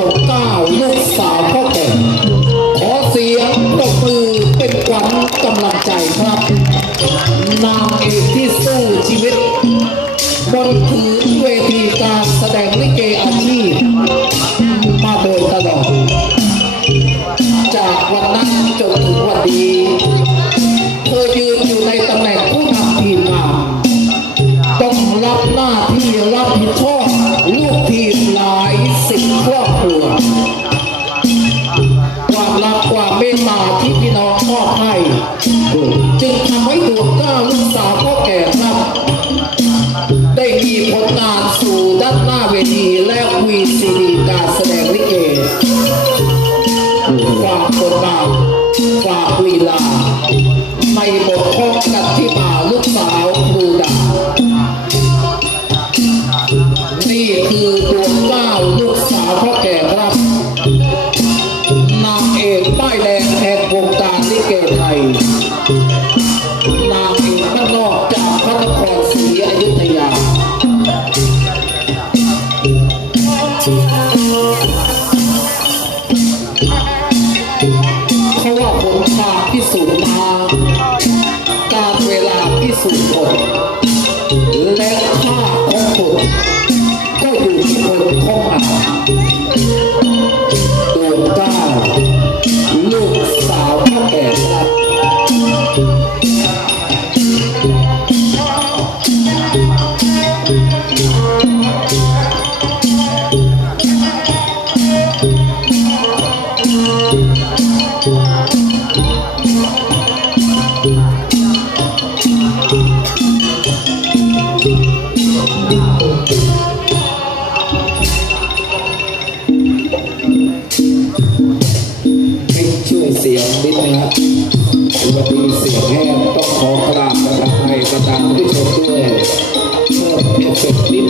วงเก้าลูกสาวพ่อแก่ขอเสียงปรบมือเป็นขวัญกำลังใจครับนางเอกที่สู้ชีวิตบนพื้นเวทีการแสดงลิเกอาชีพมาโดยตลอด จากวันนั้นจนถึงวันนี้เธอยืนอยู่ในตำแหน่งผู้นำทีมงานต้องรับหน้าที่รับผิดชอบลูกทีม ที่พี่น้องมอบให้จึงทำให้ดวงเก้าลูกสาวพ่อแก่ครับ ได้มีผลงานสู่ด้านหน้าเวทีและวีซีดีการแสดงลิเกฝากบทบาทฝากลีลาในบทพบกันที่มาลูกสาวครูดานี่คือดวงก้าลูกสาวพ่อแก่ครับนางเอกป้ายแดง ไทยนางเอกนอกจากพระนครศรีอยุธยาเพราะว่าผมชาพิสุจน์มาการเวลาพิสุจน์ผและข้าของผล นิดนะครับวันนี้เสียงแห้งต้องขอกราบนะครับในประธานผู้ชมด้วยเพื่อเอฟเฟกตนิด